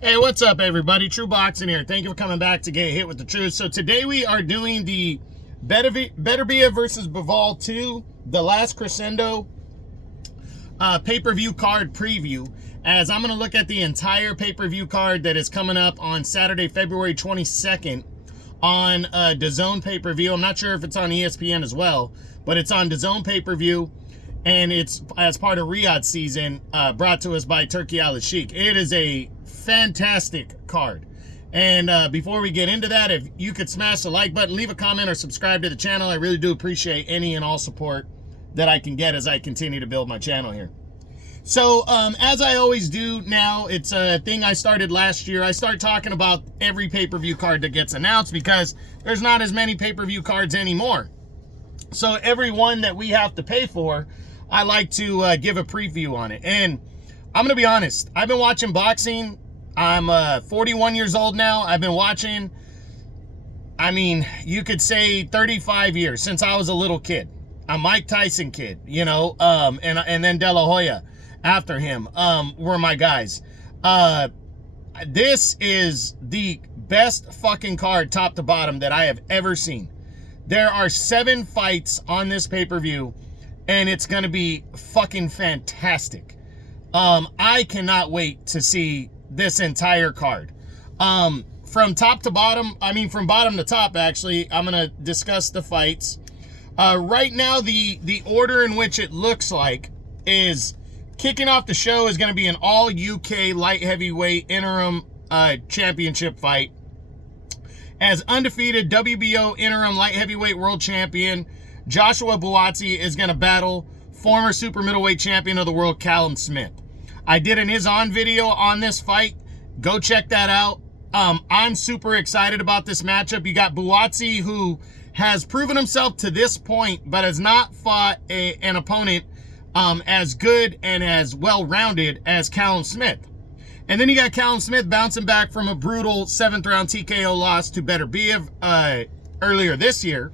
Hey, what's up, everybody? True Boxing here. Thank you for coming back to Get Hit with the Truth. So today we are doing the Beterbiev versus Bivol 2, the last crescendo pay-per-view card preview, as I'm going to look at the entire pay-per-view card that is coming up on Saturday, February 22nd on DAZN pay-per-view. I'm not sure if it's on ESPN as well, but it's on DAZN pay-per-view, and it's as part of Riyadh season, brought to us by Turkey Al-Sheikh. It is a fantastic card. And before we get into that, if you could smash the like button, leave a comment, or subscribe to the channel, I really do appreciate any and all support that I can get as I continue to build my channel here. So as I always do now, it's a thing I started last year. I start talking about every pay-per-view card that gets announced because there's not as many pay-per-view cards anymore. So every one that we have to pay for, I like to give a preview on it. And I'm going to be honest, I've been watching boxing. I'm 41 years old now. I've been watching, I mean, you could say 35 years, since I was a little kid. A Mike Tyson kid, you know, and then De La Hoya after him were my guys. This is the best fucking card top to bottom that I have ever seen. There are 7 fights on this pay-per-view, and it's going to be fucking fantastic. I cannot wait to see this entire card. From top to bottom, I mean from bottom to top actually, I'm going to discuss the fights. Right now, the order in which it looks like is kicking off the show is going to be an all-UK light heavyweight interim championship fight, as undefeated WBO interim light heavyweight world champion Joshua Buatsi is going to battle former super middleweight champion of the world Callum Smith. I did an is-on video on this fight. Go check that out. I'm super excited about this matchup. You got Buatsi, who has proven himself to this point, but has not fought an opponent as good and as well-rounded as Callum Smith. And then you got Callum Smith bouncing back from a brutal 7th-round TKO loss to Beterbiev earlier this year.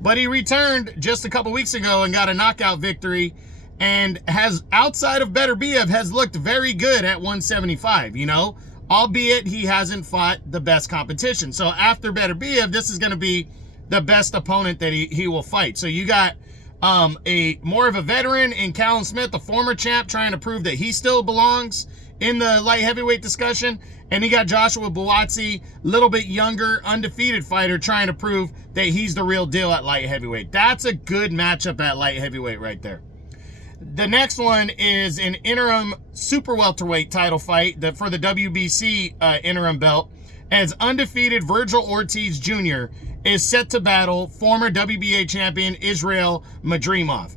But he returned just a couple weeks ago and got a knockout victory, and has, outside of Beterbiev, has looked very good at 175, you know, albeit he hasn't fought the best competition. So after Beterbiev, this is going to be the best opponent that he will fight. So you got a more of a veteran in Callum Smith, a former champ, trying to prove that he still belongs in the light heavyweight discussion. And you got Joshua Buatsi, a little bit younger, undefeated fighter, trying to prove that he's the real deal at light heavyweight. That's a good matchup at light heavyweight right there. The next one is an interim super welterweight title fight for the WBC interim belt, as undefeated Virgil Ortiz Jr. is set to battle former WBA champion Israel Madrimov.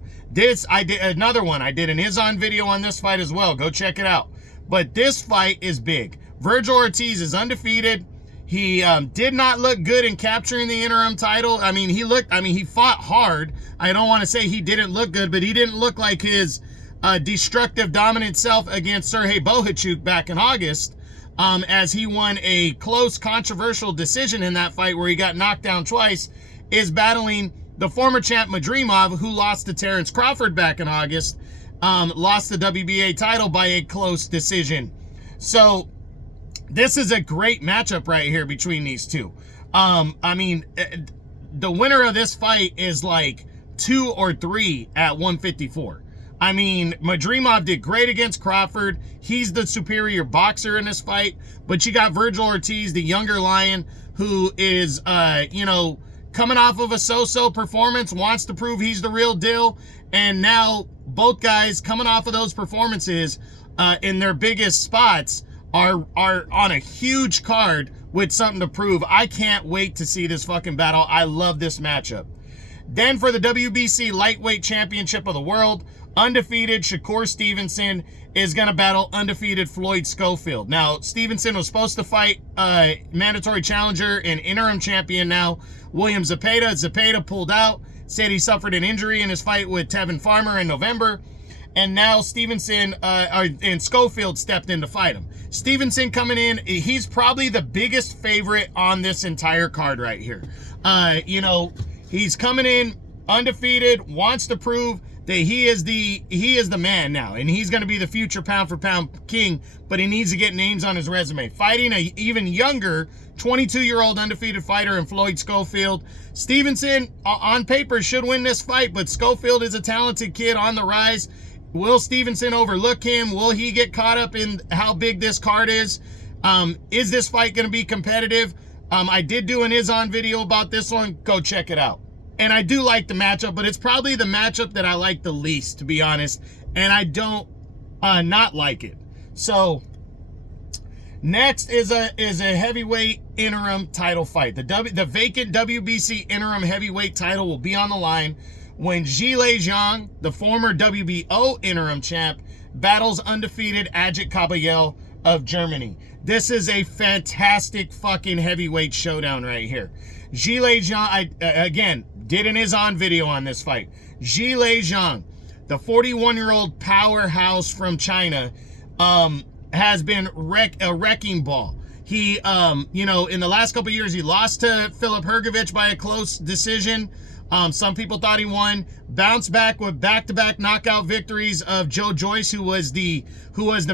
I did another one. I did an is-on video on this fight as well. Go check it out. But this fight is big. Virgil Ortiz is undefeated. He did not look good in capturing the interim title. I mean, he fought hard. I don't want to say he didn't look good, but he didn't look like his destructive, dominant self against Sergey Bohachuk back in August, as he won a close, controversial decision in that fight where he got knocked down twice, is battling the former champ Madrimov, who lost to Terrence Crawford back in August, lost the WBA title by a close decision. So this is a great matchup right here between these two. I mean, the winner of this fight is like 2 or 3 at 154. I mean, Madrimov did great against Crawford. He's the superior boxer in this fight. But you got Virgil Ortiz, the younger lion, who is, you know, coming off of a so-so performance, wants to prove he's the real deal. And now both guys coming off of those performances in their biggest spots are on a huge card with something to prove. I can't wait to see this fucking battle. I love this matchup. Then for the WBC lightweight championship of the world, undefeated Shakur Stevenson is going to battle undefeated Floyd Schofield. Now, Stevenson was supposed to fight mandatory challenger and interim champion now, William Zepeda. Zepeda pulled out, said he suffered an injury in his fight with Tevin Farmer in November. And now Stevenson and Schofield stepped in to fight him. Stevenson coming in, he's probably the biggest favorite on this entire card right here. You know, he's coming in undefeated, wants to prove that he is the man now, and he's going to be the future pound for pound king, but he needs to get names on his resume. Fighting a even younger 22-year-old undefeated fighter in Floyd Schofield. Stevenson, on paper, should win this fight, but Schofield is a talented kid on the rise. Will Stevenson overlook him? Will he get caught up in how big this card is? Is this fight going to be competitive? I did do an is-on video about this one. Go check it out. And I do like the matchup, but it's probably the matchup that I like the least, to be honest. And I don't not like it. So next is a heavyweight interim title fight. The vacant WBC interim heavyweight title will be on the line when Jang, the former WBO interim champ, battles undefeated Kabayel of Germany. This is a fantastic fucking heavyweight showdown right here. Jang, I again did an is-on video on this fight. Jang, the 41-year-old powerhouse from China, has been a wrecking ball. He, in the last couple of years, he lost to Filip Hrgović by a close decision. Some people thought he won. Bounced back with back-to-back knockout victories of Joe Joyce, who was the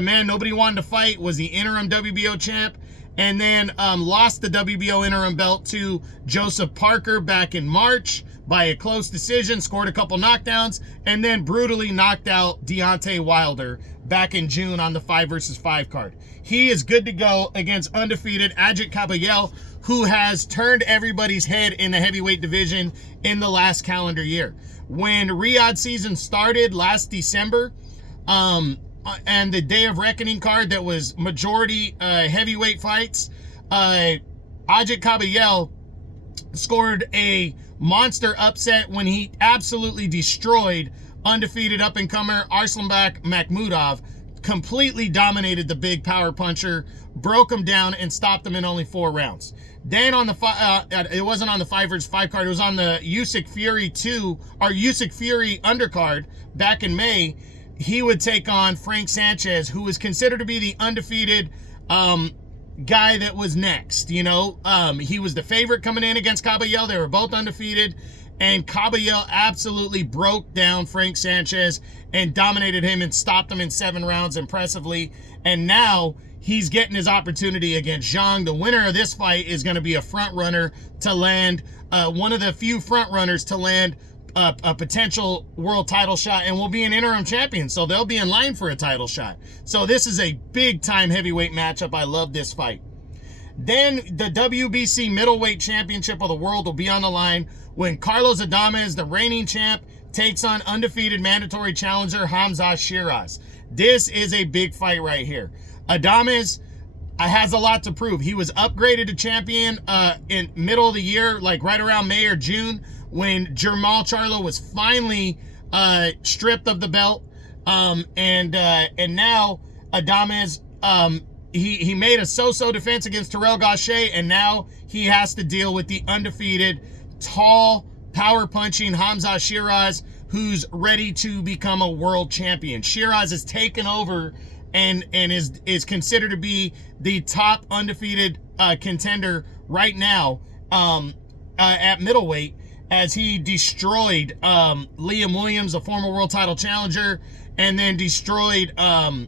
man nobody wanted to fight, was the interim WBO champ, and then lost the WBO interim belt to Joseph Parker back in March by a close decision, scored a couple knockdowns, and then brutally knocked out Deontay Wilder back in June on the 5 versus 5 card. He is good to go against undefeated Kabayel, who has turned everybody's head in the heavyweight division in the last calendar year. When Riyadh season started last December, and the Day of Reckoning card that was majority heavyweight fights, Kabayel scored a monster upset when he absolutely destroyed undefeated up-and-comer Arslanbek Makhmudov, completely dominated the big power puncher, broke him down, and stopped him in only 4 rounds. Then on the it wasn't on the 5 versus 5 card, it was on the Usyk Fury 2, or Usyk Fury undercard back in May. He would take on Frank Sanchez, who was considered to be the undefeated guy that was next. He was the favorite coming in against Kabayel. They were both undefeated, and Kabayel absolutely broke down Frank Sanchez and dominated him and stopped him in 7 rounds impressively. And now he's getting his opportunity against Jang. The winner of this fight is going to be a front runner to land, one of the few front runners to land a potential world title shot, and will be an interim champion, so they'll be in line for a title shot. So this is a big time heavyweight matchup. I love this fight. Then the WBC middleweight championship of the world will be on the line when Carlos Adamez, the reigning champ, takes on undefeated mandatory challenger Hamza Shiras. This is a big fight right here. Adamez has a lot to prove. He was upgraded to champion in middle of the year, like right around May or June, when Jermall Charlo was finally stripped of the belt. And now Adamez, he made a so-so defense against Terrell Gausha, and now he has to deal with the undefeated, tall, power-punching Hamza Shiras, who's ready to become a world champion. Shiras has taken over and is considered to be the top undefeated contender right now at middleweight, as he destroyed Liam Williams, a former world title challenger, and then destroyed Tyler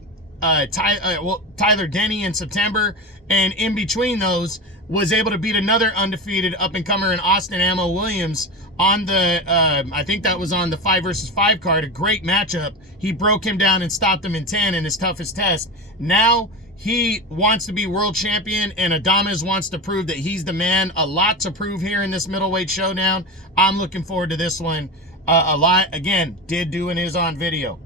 Denny in September, and in between those was able to beat another undefeated up-and-comer in Austin Ammo Williams on the, I think that was on the 5 versus 5 card, a great matchup. He broke him down and stopped him in 10 in his toughest test. Now he wants to be world champion, and Adamez wants to prove that he's the man. A lot to prove here in this middleweight showdown. I'm looking forward to this one a lot. Again, did do an is-on video.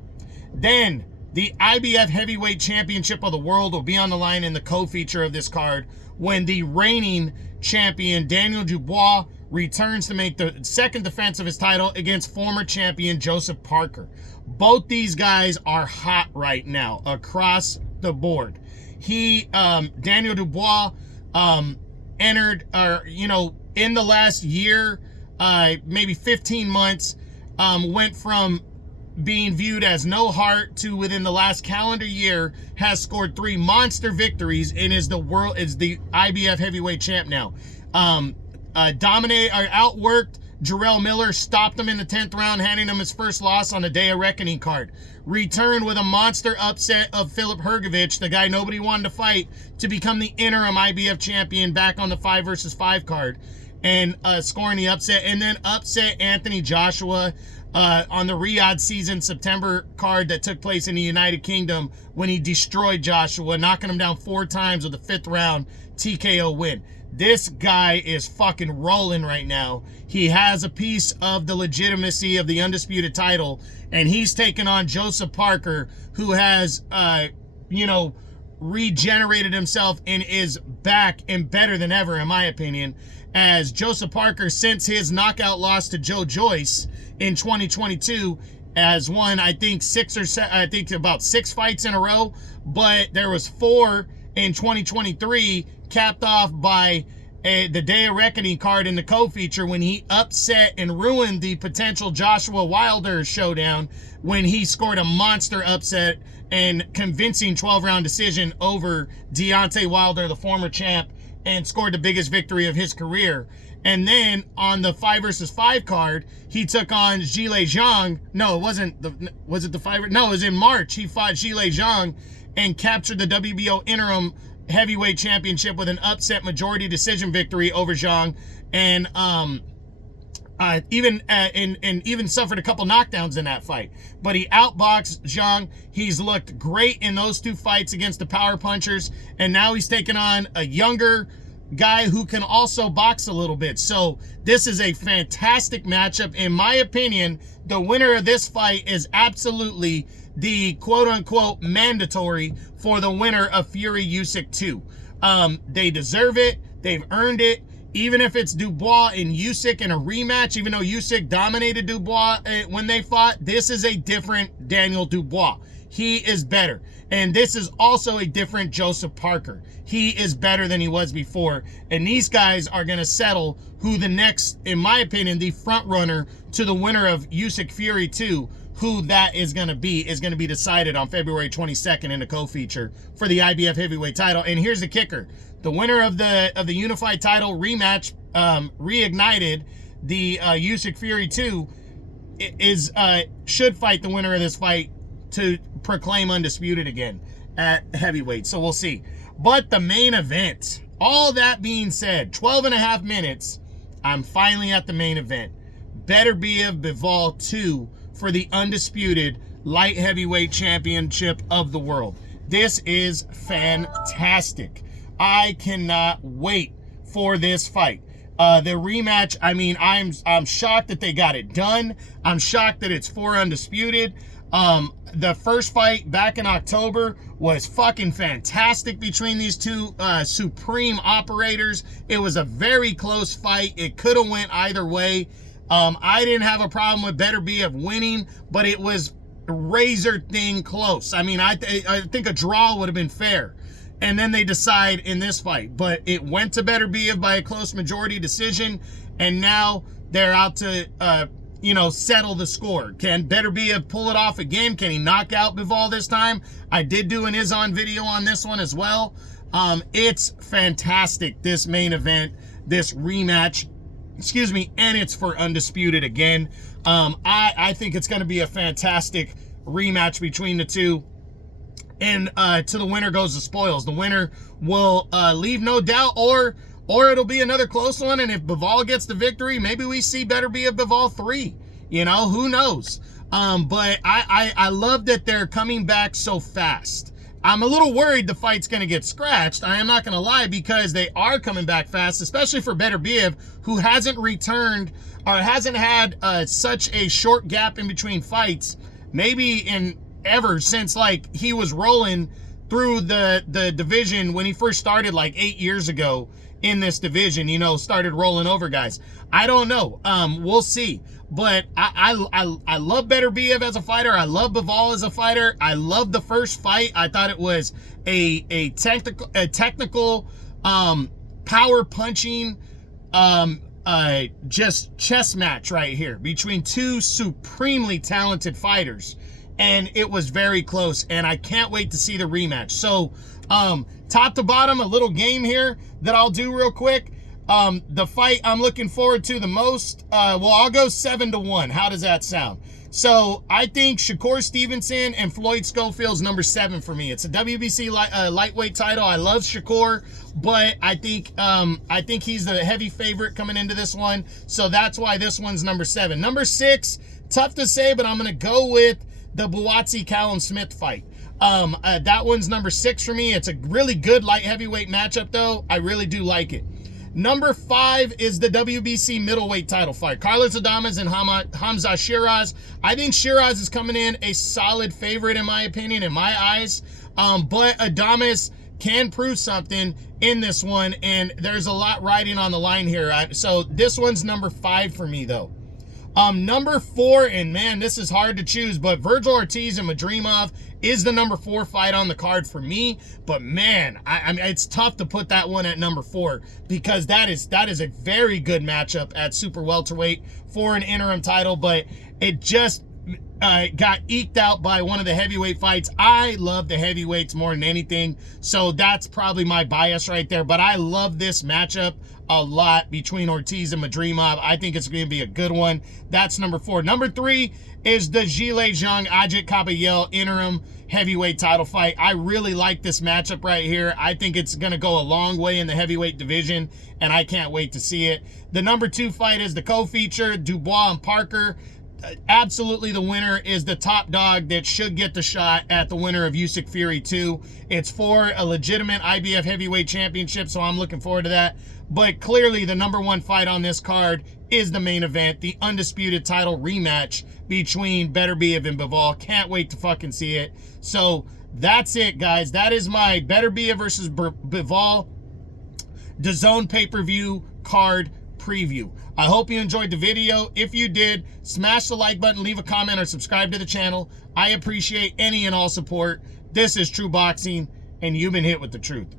Then the IBF Heavyweight Championship of the World will be on the line in the co-feature of this card when the reigning champion Daniel Dubois returns to make the second defense of his title against former champion Joseph Parker. Both these guys are hot right now across the board. Daniel Dubois entered, in the last year, maybe 15 months, went from being viewed as no heart to, within the last calendar year, has scored 3 monster victories and is the IBF heavyweight champ now. Outworked Jarrell Miller stopped him in the 10th round, handing him his first loss on the Day of Reckoning card. Returned with a monster upset of Filip Hrgovic, the guy nobody wanted to fight, to become the interim IBF champion back on the 5 versus 5 card, and scoring the upset. And then upset Anthony Joshua on the Riyadh season September card that took place in the United Kingdom, when he destroyed Joshua, knocking him down 4 times with a 5th round TKO win. This guy is fucking rolling right now. He has a piece of the legitimacy of the undisputed title, and he's taken on Joseph Parker, who has, regenerated himself and is back and better than ever, in my opinion, as Joseph Parker, since his knockout loss to Joe Joyce in 2022, has won, I think, about 6 fights in a row, but there was 4 in 2023, capped off by the Day of Reckoning card in the co-feature, when he upset and ruined the potential Joshua Wilder showdown, when he scored a monster upset and convincing 12-round decision over Deontay Wilder, the former champ, and scored the biggest victory of his career. And then on the 5 versus 5 card, he took on Zhang. No, it wasn't. Was it the 5? No, it was in March. He fought Zhang and captured the WBO interim heavyweight championship with an upset majority decision victory over Jang, and even suffered a couple knockdowns in that fight. But he outboxed Jang. He's looked great in those 2 fights against the power punchers, and now he's taken on a younger guy who can also box a little bit. So this is a fantastic matchup. In my opinion, the winner of this fight is absolutely the quote-unquote mandatory for the winner of Fury Usyk 2. They deserve it. They've earned it. Even if it's Dubois and Usyk in a rematch, even though Usyk dominated Dubois when they fought, this is a different Daniel Dubois. He is better. And this is also a different Joseph Parker. He is better than he was before. And these guys are going to settle who the next, in my opinion, the front runner to the winner of Usyk Fury 2, who that is going to be decided on February 22nd in the co-feature for the IBF heavyweight title. And here's the kicker. The winner of the unified title rematch, reignited, the Usyk Fury 2, should fight the winner of this fight to proclaim undisputed again at heavyweight. So we'll see. But the main event, all that being said, 12 and a half minutes, I'm finally at the main event. Beterbiev Bivol 2 for the undisputed light heavyweight championship of the world. This is fantastic. I cannot wait for this fight. The rematch, I mean, I'm shocked that they got it done. I'm shocked that it's 4 undisputed. The first fight back in October was fucking fantastic between these 2 supreme operators. It was a very close fight. It could have went either way. I didn't have a problem with Beterbiev winning, but it was razor thin close. I mean, I think a draw would have been fair. And then they decide in this fight. But it went to Beterbiev by a close majority decision, and now they're out to settle the score. Can Beterbiev pull it off again? Can he knock out Bivol this time? I did do an is-on video on this one as well. It's fantastic, this main event, this rematch, and it's for undisputed again. I think it's going to be a fantastic rematch between the 2. And to the winner goes the spoils. The winner will leave no doubt, or it'll be another close one. And if Bivol gets the victory, maybe we see Beterbiev Bivol 3. Who knows? But I love that they're coming back so fast. I'm a little worried the fight's going to get scratched. I am not going to lie, because they are coming back fast, especially for Beterbiev, who hasn't returned or hasn't had such a short gap in between fights, maybe ever since like he was rolling through the division when he first started like 8 years ago in this division, started rolling over guys. I don't know. We'll see. But I love Beterbiev as a fighter. I love Bivol as a fighter. I love the first fight. I thought it was a technical power punching just chess match right here between 2 supremely talented fighters. And it was very close, and I can't wait to see the rematch. So top to bottom, a little game here that I'll do real quick. The fight I'm looking forward to the most, well, I'll go 7-1. How does that sound? So I think Shakur Stevenson and Floyd Schofield's number 7 for me. It's a WBC lightweight title. I love Shakur, but I think he's the heavy favorite coming into this one. So that's why this one's number 7. Number 6, tough to say, but I'm going to go with the Buatsi Callum Smith fight. That one's number 6 for me. It's a really good light heavyweight matchup, though. I really do like it. Number 5 is the WBC middleweight title fight. Carlos Adamez and Hamza Shiras. I think Shiras is coming in a solid favorite, in my opinion, in my eyes. But Adamez can prove something in this one, and there's a lot riding on the line here. So this one's number 5 for me, though. Number 4, and man, this is hard to choose, but Virgil Ortiz and Madrimov is the number 4 fight on the card for me. But man, I mean, it's tough to put that one at number 4 because that is a very good matchup at super welterweight for an interim title, but it just got eked out by one of the heavyweight fights. I love the heavyweights more than anything, so that's probably my bias right there. But I love this matchup a lot between Ortiz and Madrimov. I think it's going to be a good one. That's number 4. Number 3 is the Jang Ajit Kabayel interim heavyweight title fight. I really like this matchup right here. I think it's going to go a long way in the heavyweight division, and I can't wait to see it. The number 2 fight is the co-feature, Dubois and Parker. Absolutely, the winner is the top dog that should get the shot at the winner of Usyk Fury 2. It's for a legitimate IBF heavyweight championship, so I'm looking forward to that. But clearly, the number 1 fight on this card is the main event, the undisputed title rematch between Beterbiev and Bivol. Can't wait to fucking see it. So that's it, guys. That is my Beterbiev versus Bivol DAZN pay-per-view card preview. I hope you enjoyed the video. If you did, smash the like button, leave a comment, or subscribe to the channel. I appreciate any and all support. This is True Boxing, and you've been hit with the truth.